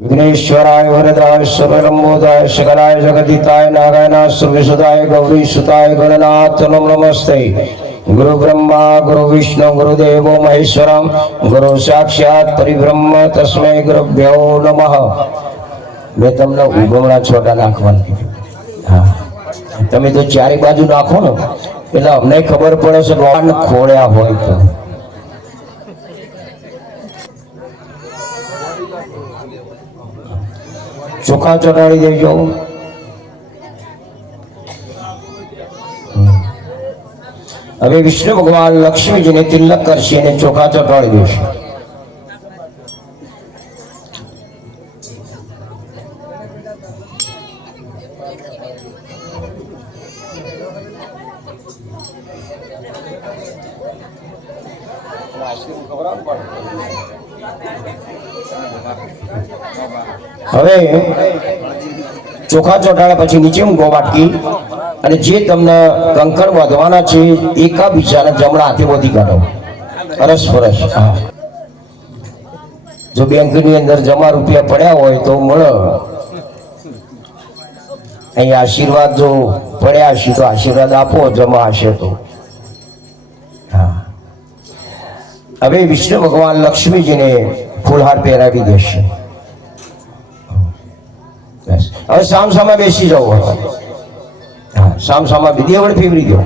विघ्नेश्वराय वरदाय सर्वलंबोदाय सकलाय जगदिताय नारायणाय सर्वसुदाय गौरी सुताय गणनाथ नमस्ते। गुरु ब्रह्मा गुरु विष्णु गुरुदेवो महेश्वरम गुरु साक्षात परिब्रह्म तस्मै गुरुभ्यो नमः। मैं तमने उगमणा छोटा नाखवानुं कीधुं। हाँ तमे तो चारे बाजू नाखो ने એટલે અમને ખબર પડે છે ભગવાન ખોળ્યા હોય તો ચોખા ચડાવી દેજો। હવે વિષ્ણુ ભગવાન લક્ષ્મીજીને તિલક કરશે અને ચોખા ચડાવી દેશે। હવે ચોખા ચોટાડ્યા પછી નીચે મૂકો વાટકી અને જે તમને કંકણ બાંધવાના છે એકાબીજાના જમણા હાથે બાંધી કાઢો અરસપરસ। હા જો બેંકની અંદર જમા રૂપિયા પડ્યા હોય તો મળે, અહીં આશીર્વાદ જો પડ્યા હશે તો આશીર્વાદ આપો જમા હશે તો। હા હવે વિષ્ણુ ભગવાન લક્ષ્મીજીને ફૂલહાર પહેરાવી દેશે। હવે સામસામા બેસી જાઓ। હા સામસામા દેવળ ફેરવી દો।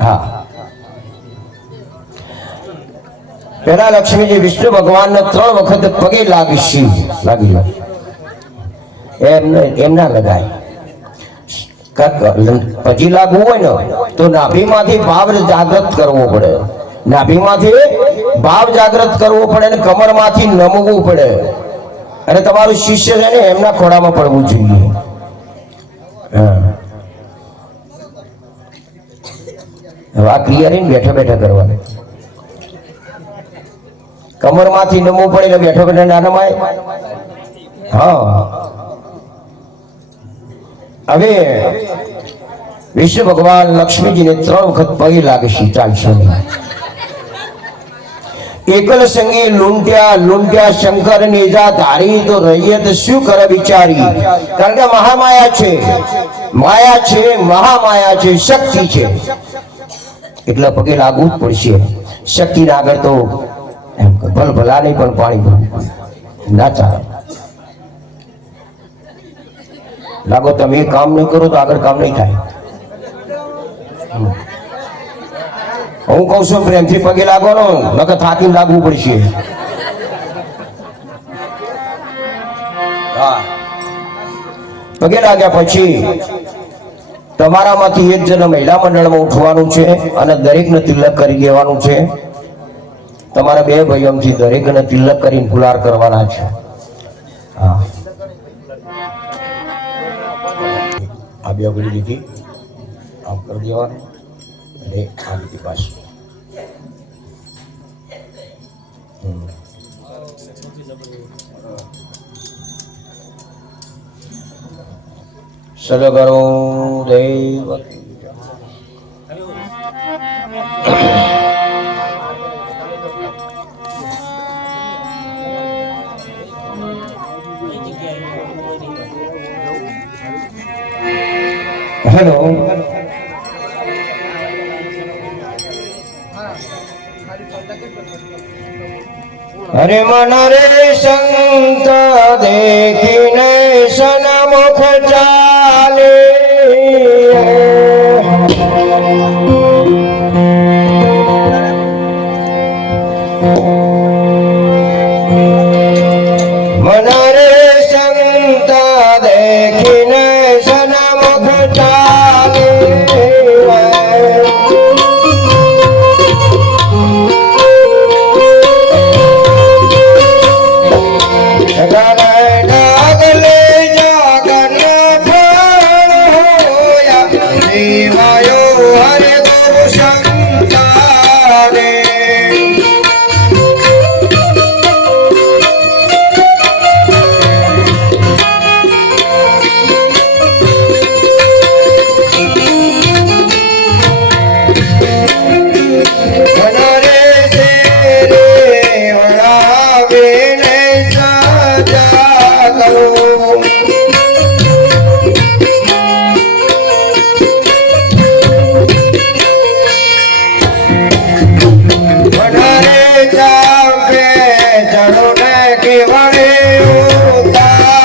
હા પેલા લક્ષ્મીજી વિષ્ણુ ભગવાનને 3 વખત પગે લાગી એમ ના લગાય। પછી લાગવું હોય ને તો નાભીમાંથી ભાવ જાગૃત કરવો પડે, નાભીમાંથી ભાવ જાગૃત કરવો પડે અને કમરમાંથી નમવું પડે અને તમારું શિષ્ય છે ને એમના ખોળામાં પડવું જોઈએ। હવે આ ક્રિયા બેઠા બેઠા કરવાની, કમરમાંથી નમવું પડે એટલે બેઠો બેઠા ના નમાય। હા હવે વિષ્ણુ ભગવાન લક્ષ્મીજીને 3 વખત પગે લાગશે, ચાલશે નહીં। એકલ સંગે લૂંટ્યા શંકર નેજા ધારી તો રૈયત શું કરે બિચારી। કારણ કે મહામાયા છે, માયા છે, મહામાયા છે, શક્તિ છે એટલે પગે લાગવું જ પડશે। શક્તિ ના આગળ તો એમ ભલભલા નહીં પણ પાણી ના ચાલે। લાગો તમે એ કામ નહીં કરો તો આગળ કામ નહીં થાય। હું કઉ છું પ્રેમથી પગે લાગો ને નકર થાકીને લાગવું પડશે। પગે લાગ્યા પછી તમારામાંથી એક જણ મહિલા મંડળમાં ઉઠવાનું છે અને દરેકને તિલક કરી દેવાનું છે। તમારા 2 ભાઈઓમાંથી દરેકને તિલક કરીને ફુલાર કરવાના છે। હા આ 2 ગોળી લીધી આમ કરી દેવાનું અને આ લીધી પાછું। સદગુરુ દેવ હેલો હરે મન રે સંત દેખીને સન્મુખ ચાલે। મન રે સંત દેખીને સન્મુખ ચાલે। કરું વનરે ચાંપે ચડું ને કેવડે ઉતારું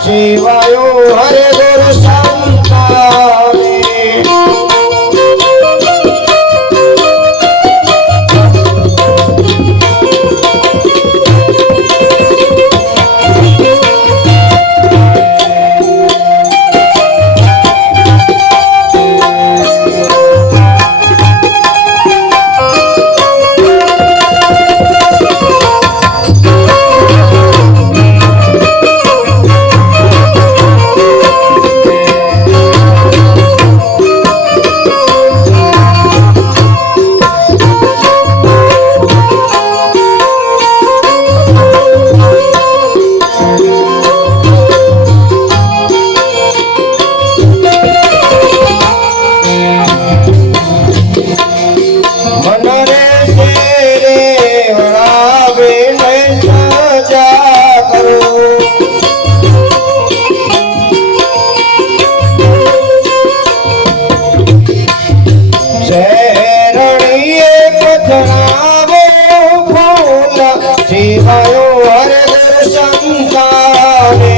શિવાયો હરે ગુરુ સંતાને શિવાયો હરે દર્શન તારે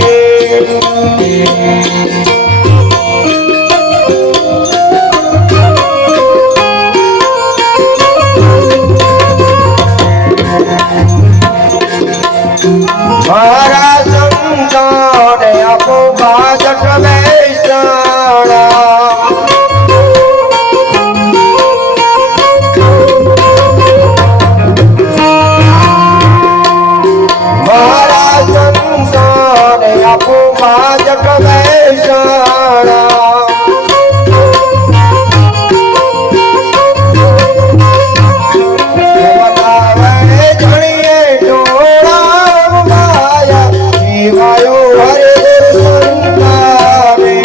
મારા સંતાને આપો બાજટ બેસણા આપો બાજક બેસણા ધણીએ ડોળા માયા શિવાયો હરે દર્શન તારે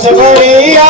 રસ ભરિયા